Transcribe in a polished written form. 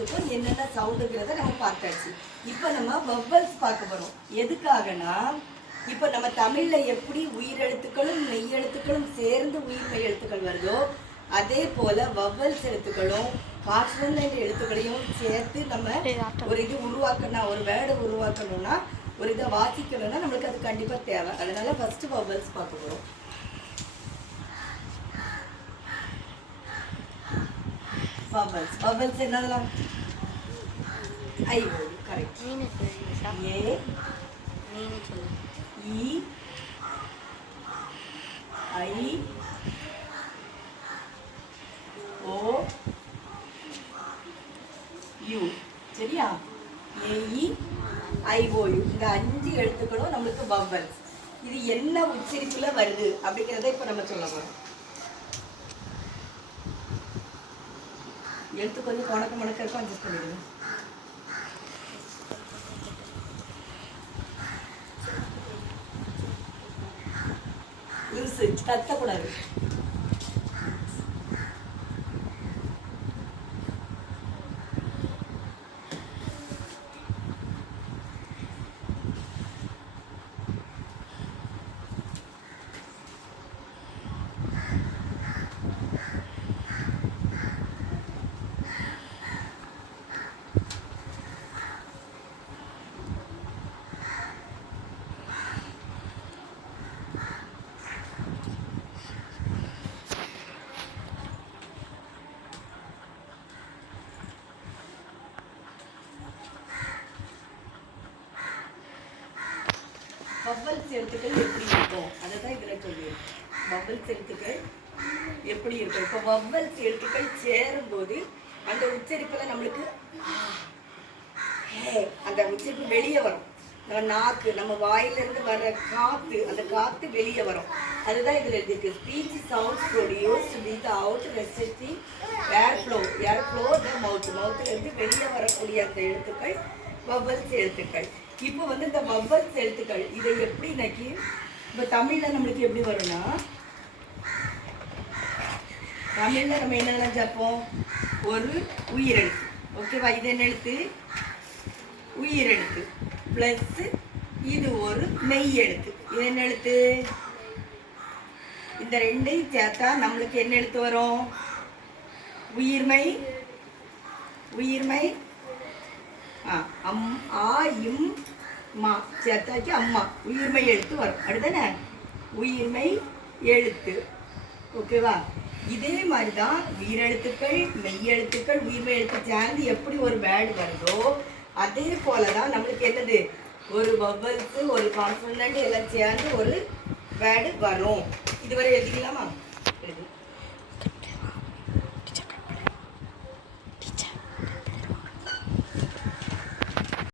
எழுத்துக்கும் என்னென்ன சவுண்டுங்கிறத நம்ம பார்த்தாச்சு. இப்போ நம்ம வவ்வல்ஸ் பார்க்க போகிறோம். எதுக்காகனா இப்போ நம்ம தமிழில் எப்படி உயிரெழுத்துக்களும் மெய்யெழுத்துக்களும் சேர்ந்து உயிர்மெய் எழுத்துக்கள் வருதோ அதே போல் வவ்வல்ஸ் எழுத்துக்களும் கான்சனன்ட் எழுத்துக்களையும் சேர்த்து நம்ம ஒரு இது உருவாக்கணும், ஒரு வேர்டை உருவாக்கணும்னா, ஒரு இதை வாசிக்கணும்னா நம்மளுக்கு அது கண்டிப்பாக தேவை. அதனால ஃபஸ்ட்டு வவ்வல்ஸ் பார்க்க போகிறோம். Vowels. Vowels என்னதெல்லாம்? I word. Correct. நீனு சொல்லுங்க. A. நீனு சொல்லு. E. I. O. U. சரியா? A. E. I. O. U. இந்த 5 எழுத்துக்களும் நமக்கு vowels. இது என்ன உச்சரிப்புல வருது அப்படிங்கறதை இப்ப நம்ம சொல்ல போறோம். எழுத்து கொஞ்சம் கொணக்க மணக்க இருக்கும், அட்ஜஸ்ட் பண்ணிடுங்க. லூசு கத்தக்கூடாது. வவ்வல்ஸ் எழுத்துக்கள் எப்படி இருக்கும் அதை தான் இதில் சொல்லியிருக்கோம். வவ்வல்ஸ் எழுத்துக்கள் எப்படி இருக்கும்? இப்போ வவ்வல்ஸ் எழுத்துக்கள் சேரும்போது அந்த உச்சரிப்பில் நம்மளுக்கு அந்த உச்சரிப்பு வெளியே வரும். நம்ம நாக்கு, நம்ம வாயிலிருந்து வர்ற காற்று, அந்த காற்று வெளியே வரும். அதுதான் இதில் எழுதியிருக்கு. Speech sounds produced without restricting air flow the மவுத்துலேருந்து வெளியே வரக்கூடிய அந்த எழுத்துக்கள் வவ்வல்ஸ் எழுத்துக்கள். இப்போ வந்து இந்த வவ்வல்ஸ் எழுத்துக்கள் இதை எப்படி நக்கி இப்போ தமிழில் நம்மளுக்கு எப்படி வரும்னா, தமிழில் நம்ம என்னெல்லாம் சேர்ப்போம்? ஒரு உயிரெழுத்து. ஓகேவா? இது என்ன எழுத்து? உயிரெழுத்து ப்ளஸ் இது ஒரு மெய் எழுத்து. இது என்ன எழுத்து? இந்த ரெண்டையும் சேர்த்தா நம்மளுக்கு என்ன எழுத்து வரும்? உயிர்மை. உயிர்மை இம் மா சேர்த்தாச்சு அம்மா, உயிர்மை எழுத்து வரும். அடுத்தானே உயிர்மை எழுத்து. ஓகேவா? இதே மாதிரி தான் உயிரெழுத்துக்கள், மெய்யெழுத்துக்கள், உயிர்மை எழுத்து சேர்ந்து எப்படி ஒரு வேர்டு வருதோ அதே போல தான் நம்மளுக்கு என்னது? ஒரு வவ்வல்ஸு, ஒரு கான்சனன்ட் எல்லாம் சேர்ந்து ஒரு வேர்டு வரும். இதுவரை எழுதிக்கலாமா? எழுதி